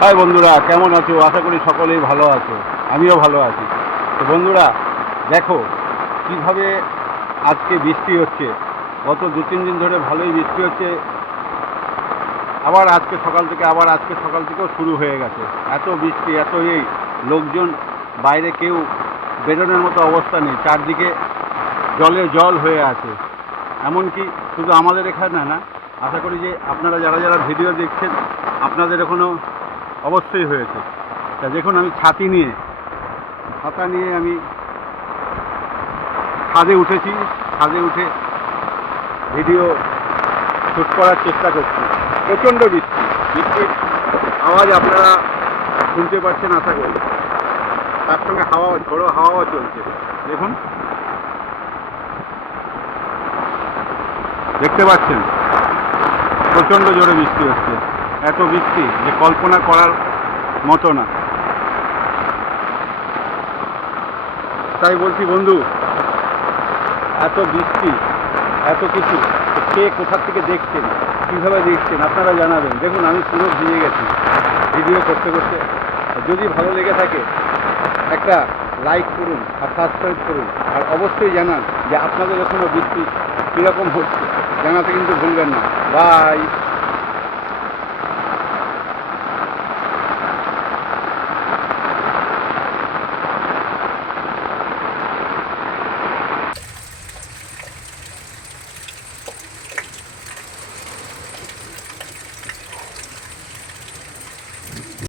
High বন্ধুরা, কেমন আছো? আশা করি সকলেই ভালো আছো। আমিও ভালো আছি। তো বন্ধুরা, দেখো কিভাবে আজকে বৃষ্টি হচ্ছে। গত 2-3 দিন ধরে ভালোই বৃষ্টি হচ্ছে। আজকে সকাল থেকেও শুরু হয়ে গেছে। এত বৃষ্টি, এত লোকজন বাইরে কেউ বেরোনোর মতো অবস্থা নেই। চারদিকে জলে জল হয়ে আছে। এমনকি শুধু আমাদের এখানে না, আশা করি যে আপনারা যারা যারা ভিডিও দেখছেন আপনাদের এখনও অবশ্যই হয়েছে। তা দেখুন, আমি ছাতা নিয়ে আমি ছাদে উঠেছি। ছাদে উঠে ভিডিও শ্যুট করার চেষ্টা করছি। প্রচণ্ড বৃষ্টির আওয়াজ আপনারা শুনতে পাচ্ছেন আশা করি। তার সঙ্গে ঝোড়ো হাওয়াও চলছে। দেখুন, দেখতে পাচ্ছেন প্রচণ্ড জোরে বৃষ্টি হচ্ছে। এত বৃষ্টি যে কল্পনা করার মতো না। তাই বলছি বন্ধু, এত বৃষ্টি, এত কিছু, কে কোথা থেকে দেখছেন, কীভাবে দেখছেন আপনারা জানাবেন। দেখুন, আমি পুরো ভিজে গেছি ভিডিও করতে করতে। যদি ভালো লেগে থাকে একটা লাইক করুন আর সাবস্ক্রাইব করুন, আর অবশ্যই জানান যে আপনাদের এখনও বৃষ্টি কীরকম হচ্ছে। জানাতে কিন্তু ভুলবেন না। বাই।